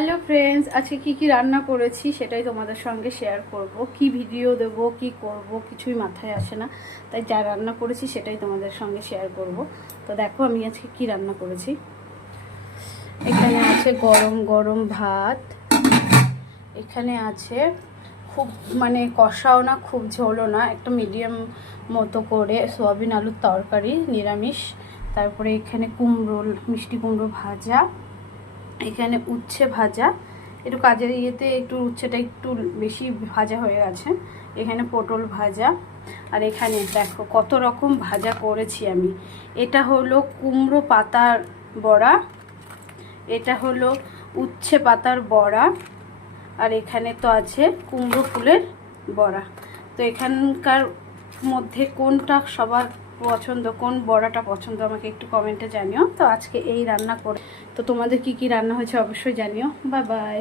Hello friends, আজকে কি রান্না করেছি সেটাই তোমাদের সঙ্গে শেয়ার করব। কি ভিডিও দেব, কি করব কিছুই মাথায় আসে না, তাই যা রান্না করেছি সেটাই তোমাদের সঙ্গে শেয়ার করব। তো দেখো আমি আজকে কি রান্না করেছি। এখানে আছে গরম গরম ভাত, এখানে আছে খুব কষাও না খুব ঝোলও না, একটা মিডিয়াম মতো করে সয়াবিন আলুর তরকারি নিরামিষ। তারপরে এখানে কুমড়ো, মিষ্টি কুমড়ো ভাজা, এখানে উচ্ছে ভাজা, একটু কাজের ইয়েতে একটু উচ্ছেটা একটু বেশি ভাজা হয়ে গেছে। এখানে পটল ভাজা, আর এখানে দেখো কত রকম ভাজা করেছি আমি। এটা হলো কুমড়ো পাতার বড়া, এটা হলো উচ্ছে পাতার বড়া, আর এখানে তো আছে কুমড়ো ফুলের বড়া। তো এখানকার মধ্যে কোনটা সবার পছন্দ, কোন বড়াটা পছন্দ আমাকে একটু কমেন্টে জানিও। তো আজকে এই রান্না করে, তো তোমাদের কি রান্না হয়েছে অবশ্যই জানিও। Bye bye.